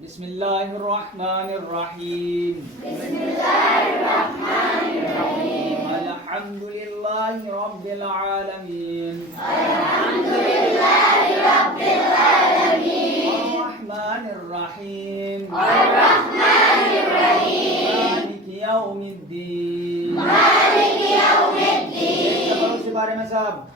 بسم الله الرحمن الرحيم. بسم الله الرحمن الرحيم. الحمد لله رب العالمين. الحمد لله رب العالمين. الرحمن الرحيم. الرحمن الرحيم. مالك يوم الدين. مالك يوم الدين. इस बारे में सब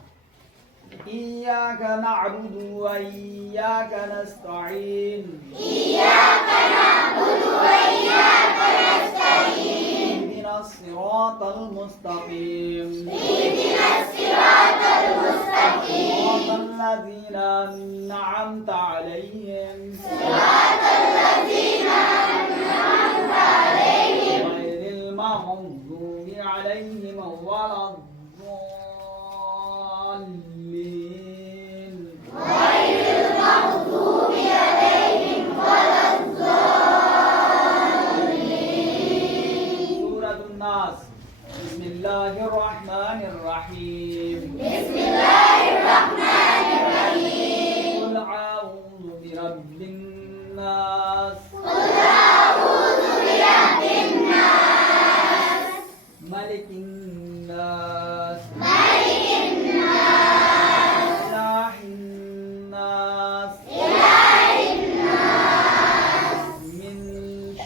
إياك نعبد وإياك نستعين. إياك نعبد وإياك نستعين. اهدنا الصراط المستقيم. اهدنا الصراط المستقيم. صراط الذين أنعمت عليهم صراط الذين أنعمت عليهم غير المغضوب عليهم ولا الضالين. غير المغضوب عليهم ولا الضالين. سورة الناس. بسم الله الرحمن الرحيم. بسم الله الرحمن الرحيم. قل أعوذ برب الناس قل أعوذ برب الناس ملك الناس ملك الناس إله الناس إله الناس من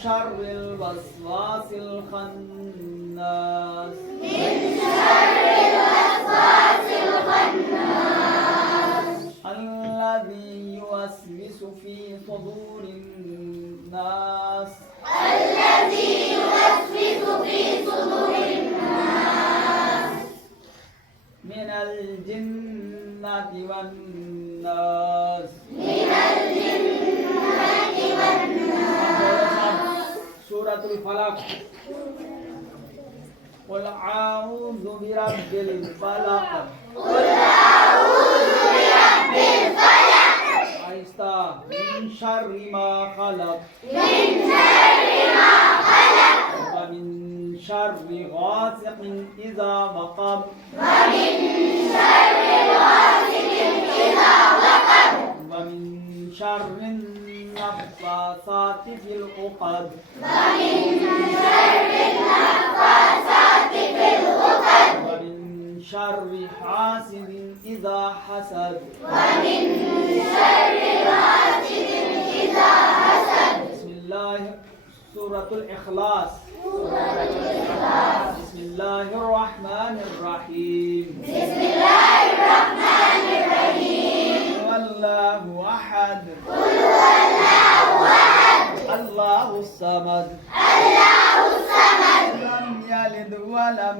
شر الوسواس الخناس من شر الوسواس الخناس الذي يوسوس في صدور الناس الذي يوسوس في صدور الناس من الجنة والناس. من الجنة والناس. سورة الفلق. قل أعوذ برب الفلق. قل أعوذ برب الفلق آهستہ. من شر ما خلق من شر ما خلق ومن شر غاسق إذا وقب ومن شر غاسق إذا وقب ومن شر النفاثات في العقد ومن شر النفاثات في العقد ومن شر حاسد إذا حسد. ومن شر غاسق إذا حسد. بسم الله. سورة الإخلاص. بسم الله الرحمن الرحيم. بسم الله الرحمن الرحيم. هو الله أحد قل هو الله أحد الله الصمد الله الصمد لم يلد ولم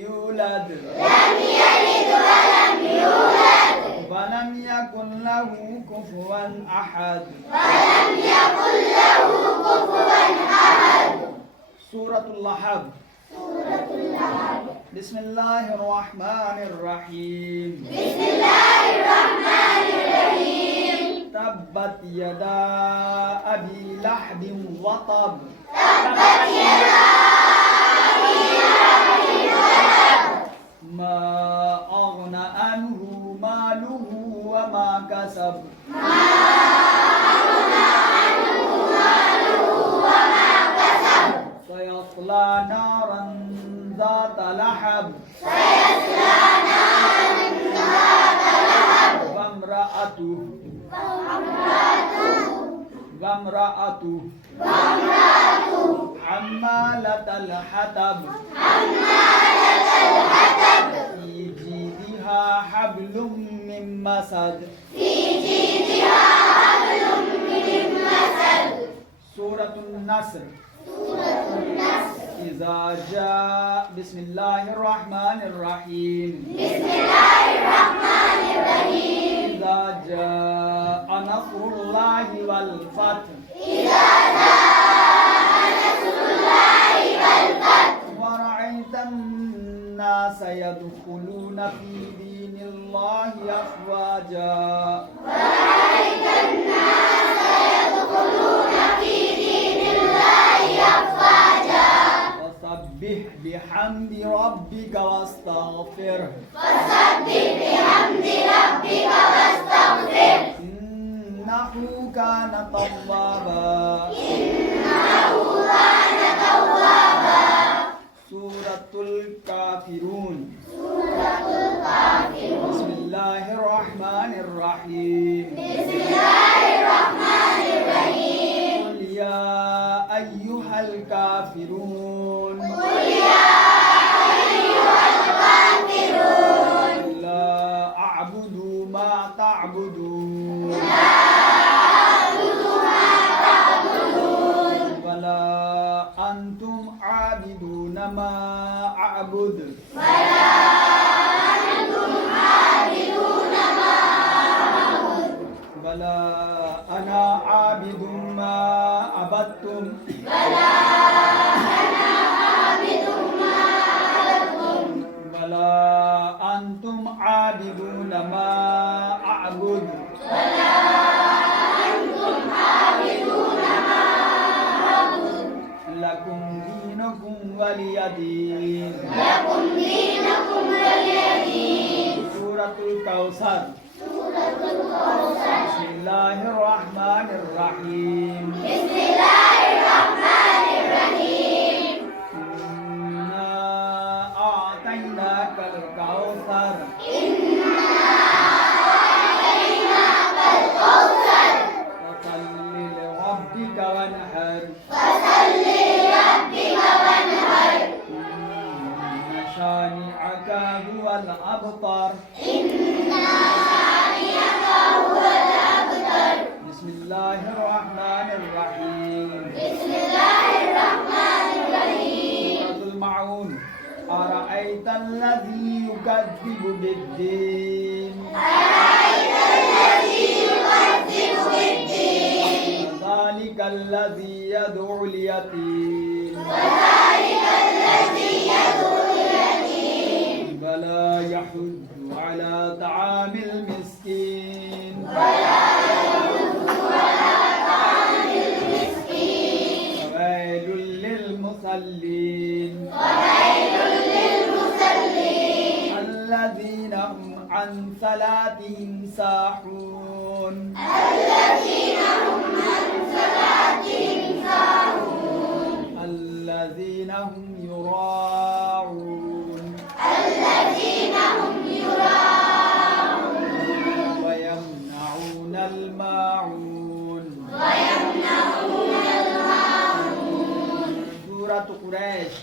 يولد لم يلد ولم يولد ولم يكن له كفوا أحد. ولم يكن له كفوا أحد. سورة اللحظ. سورة اللحظ. بسم الله الرحمن الرحيم. بسم الله الرحمن الرحيم. تبت يدا أبي لهب وطب تبت يدا أبي لهب وتب ما أغنى عنه ماله وما كسب ما أغنى عنه ماله وما كسب سيصلى نارا ذات لهب سيصلى نارا ذات لهب وامرأته وامرأته حمالة الحطب حمالة الحطب في جيدها حبل من مسد. في جيدها حبل من مسد. سورة النصر. سورة النصر. إذا جاء. بسم الله الرحمن الرحيم. بسم الله الرحمن الرحيم. إذا جاء نصر الله والفتح إذا جاء نصر الله والفتح ورأيت الناس يدخلون في دين الله أفواجا ورأيت الناس يدخلون في دين الله أفواجا فسبح بحمد ربك واستغفره فسبح بحمد ربك واستغفره إنه كان توابا الكافرون قل يا أيها الكافرون لا أعبد ما تعبدون ولا أنتم عابدون ما أعبد ولا أنا عابد ما عبدتم ولا أنتم عابدون ما أعبد لكم دينكم ولي دين لكم دينكم ولي دين سورة الكوثر بسم الله الرحمن الرحيم بسم الله الرحمن الرحيم إنا أعطيناك الكوثر فصل لربك وانحر فصل لربك وانحر إن شانئك هو الأبتر بسم الله الرحمن الرحيم بسم الله الرحمن الرحيم سورة المعون أرأيت الذي يكذب بالدين أرأيت الذي يكذب بالدين فذلك الذي يدعو اليتيم وذلك الذي يدعو اليتيم ولا يحض على طعام المسكين فويل للمصلين الذين هم عن صلاتهم ساهون الذين هم يراعون ويمنعون الماعون سورة قريش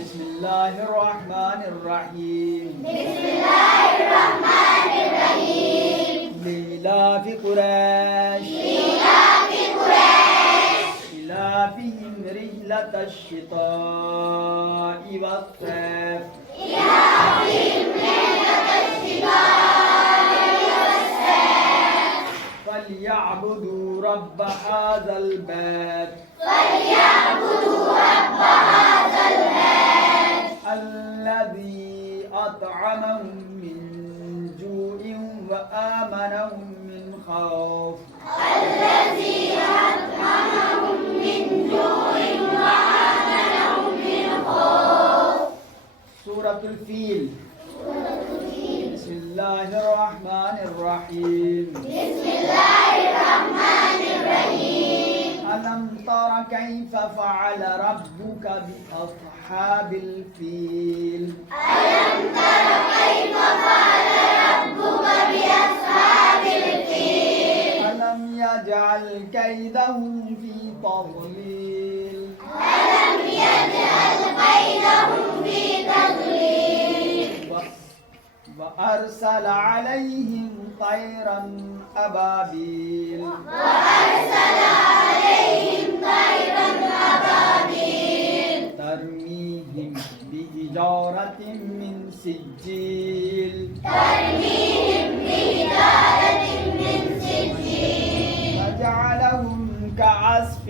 بسم الله الرحمن الرحيم بسم الله الرحمن الرحيم لإلاف قريش إيلاف قريش إلافهم رحلة الشتاء والصيف إيلافهم رحلة الشتاء والصيف فليعبدوا رب هذا البيت فليعبدوا رب هذا البيت الذي أطعمهم من جوع وآمنهم من خوف الذي أطعمهم من جوع وآمنهم من خوف سورة الفيل بسم الله الرحمن الرحيم بسم الله الرحمن الرحيم ألم تر كيف فعل ربك بأصحاب الفيل ألم تر كيف فعل ربك بأصحاب الفيل ألم يجعل كيدهم في تضليل ألم يجعل كيدهم في تضليل وأرسل عليهم طيرا أبابيل وأرسل عليهم طيرا أبابيل ترميهم بحجارة من سجيل ترميهم بحجارة من سجيل فجعلهم كعصف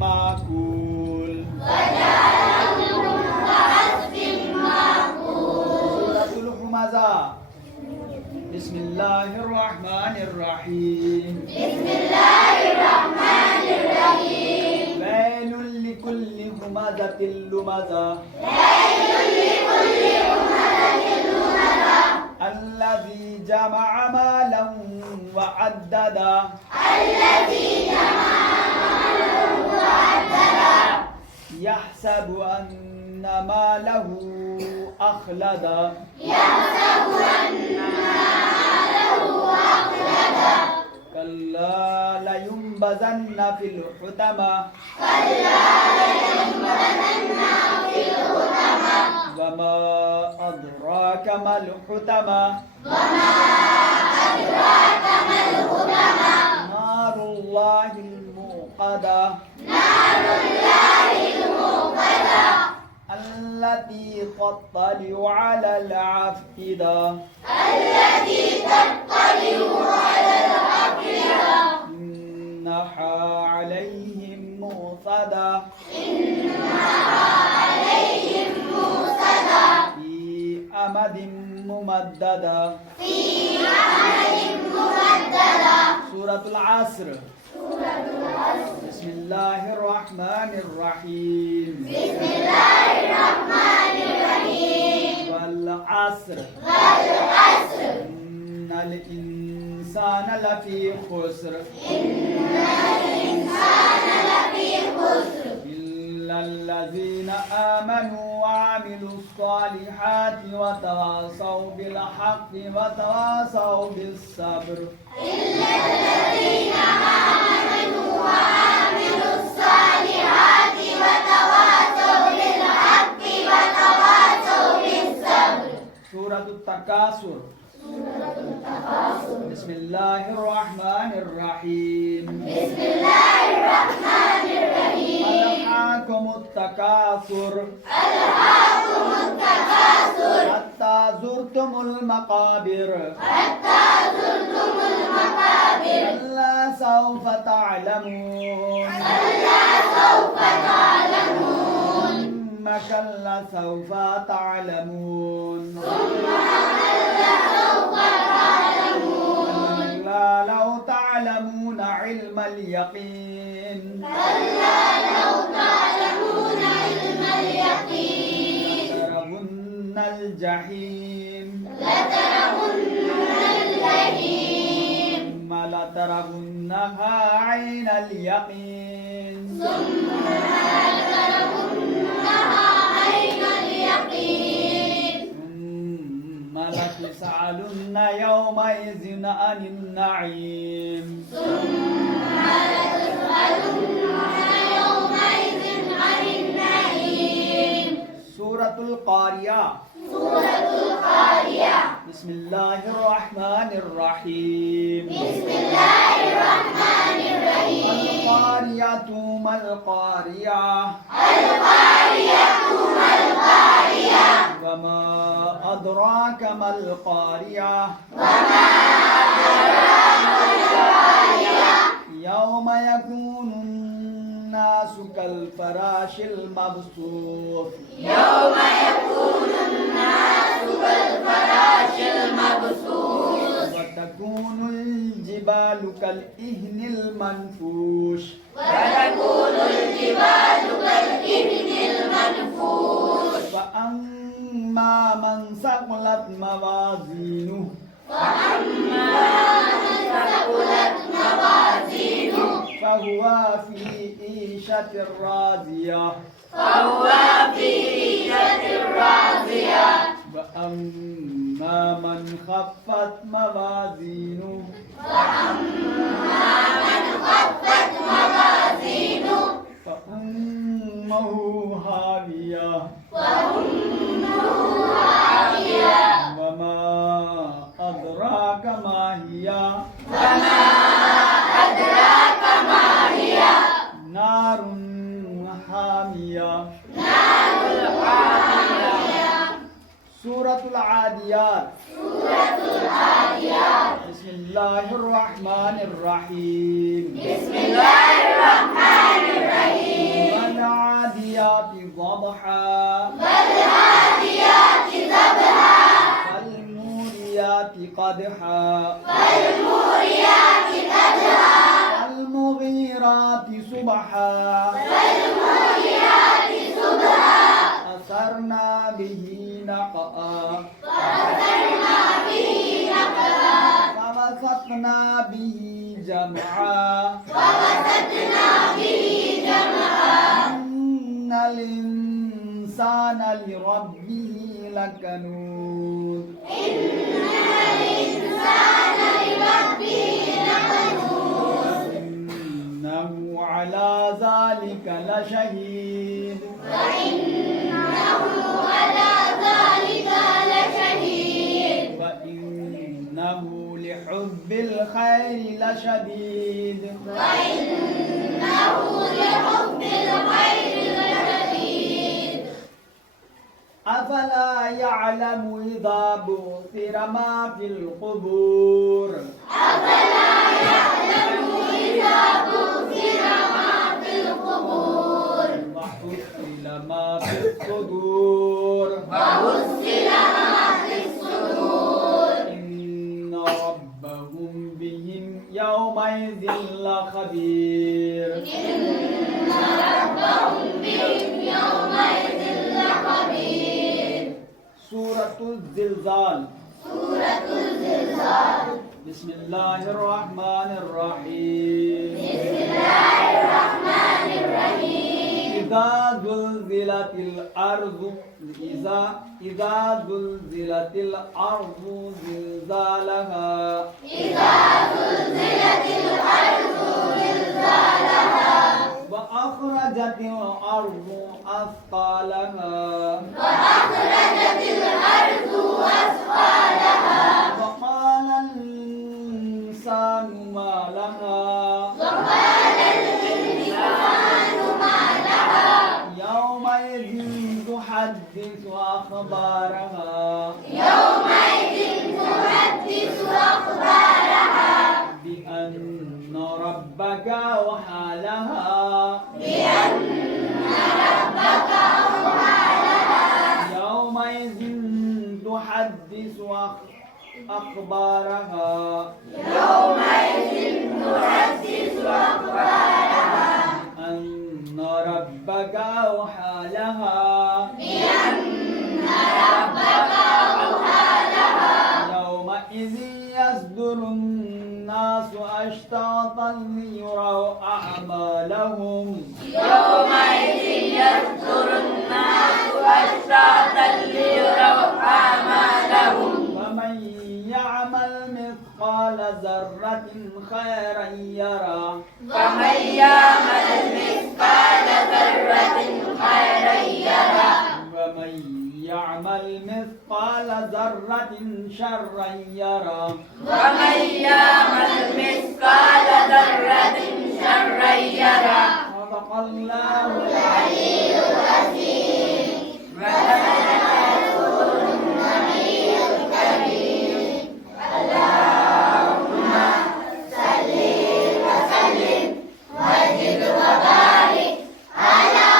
مأكول وجعلهم كعصف مأكول سورة الهمزة بسم الله الرحمن الرحيم بسم الله الرحمن الرحيم ويل لكل همزة لمزة ويل لكل همزة لمزة الذي جمع مالا وعددا الذي جمع مالا وعددا يحسب أن ماله أخلدا يحسب أن ماله أخلدا كلا لينبذن في الحطمة وما أدراك ما الحطمة نار الله الموقدة التي تطلع على الأفئدة إنها عليهم موصدة في أمد ممددة سورة العصر بسم الله الرحمن الرحيم والعصر إن الإنسان لفي خسر إلا الذين آمنوا وعملوا الصالحات وتواصوا بالحق وتواصوا بالصبر سورة التكاثر بسم الله الرحمن الرحيم ألهاكم التكاثر حتى زرتم المقابر كلا سوف تعلمون ثم كلا سوف تعلمون كلا لو تعلمون علم اليقين لترون الجحيم ثم لترونها عين اليقين ثم لتسألن يومئذ عن النعيم سورة القارية بسم الله الرحمن الرحيم القارية ما القارية وما أدراك ما القارية يوم يكون الناس كالفراش المبثوث وتكون الجبال كالإهن المنفوش فأما من ثقلت موازينه فهو في عيشة راضية وأما من خفت موازينه فأمه هاوية وما أدراك ما هي نار حامية سورة العاديات بسم الله الرحمن الرحيم والعاديات ضبحا فالموريات قدحا فالمغيرات صبحا أثرنا به نقعا فوسطنا به جمعا إن الإنسان لربه لكنود على ذلك لشهيد وإنه على ذلك لشهيد وإنه لحب الخير لشديد وإنه لحب الخير لشديد أفلا يعلم إذا بعثر ما في القبور أفلا يعلم إذا بعثر ما في القبور وحصل ما في الصدور وحصل ما في الصدور إن ربهم بهم يومئذ لخبير إن ربهم بهم يومئذ لخبير سورة الزلزال سورة الزلزال بسم الله الرحمن الرحيم بسم الله الرحمن الرحيم إذا زلزلت الأرض إذا زلزلت الأرض زلزالها إذا زلزلت الأرض زلزالها وأخرجت الأرض أثقالها وأخرجت الأرض أثقالها وقال الإنسان ما لها وقال الإنسان ما لها يومئذ تحدث أخبارها يومئذ تحدث أخبارها بأن ربك أوحى لها بأن ربك أوحى لها يومئذ تحدث أخبارها يومئذ تحدث أخبارها أن ربك أوحى لها بأن ربك أوحى لها يومئذ يصدر الناس أشتاطا ليروا أعمالهم يومئذ يصدر الناس أشتاتا ليروا أعمالهم فمن يعمل مثقال ذرة خيرا يرى فمن يعمل مثقال ذرة خيرا يره ومن يعمل مثقال ذرة شرا يرى ومن يعمل مثقال ذرة شرا يره صدق الله العلي العظيم وبلغ رسول النبي الكريم اللهم صل وسلم وزد وبارك على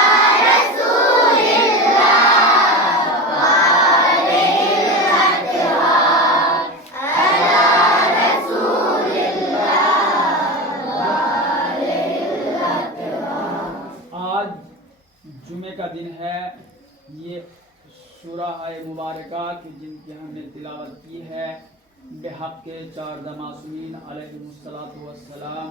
رسول الله وآله الأطهار على رسول الله وآله الأطهار आज जुमे का दिन है। ये सूरह मुबारका की जिनकी हमने तिलावत की है बेहक के चार मासूमीन अलैहिमुस्सलातु वस्सलाम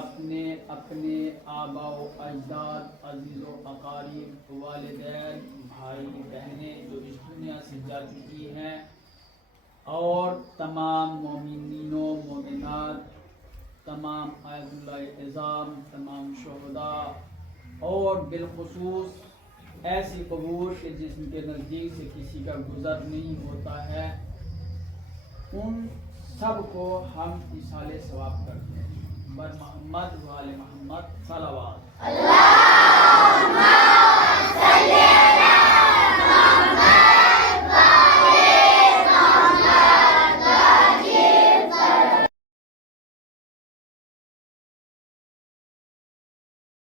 अपने अपने आबा व अजदाद अजीज़ व अकारीब वालिदैन भाई बहनें जो इस दुनिया से जा चुकी हैं और तमाम मोमिनीनों मोमिनात तमाम आयतुल्लाह इज़ाम तमाम शुहदा और बिलखुसूस ऐसी कबूर के जिसके नज़दीक से किसी का गुज़र नहीं होता है उन सब को हम इसाले सवाब करते हैं। बर मोहम्मद वाले मोहम्मद सलावत। अल्लाहुम्मा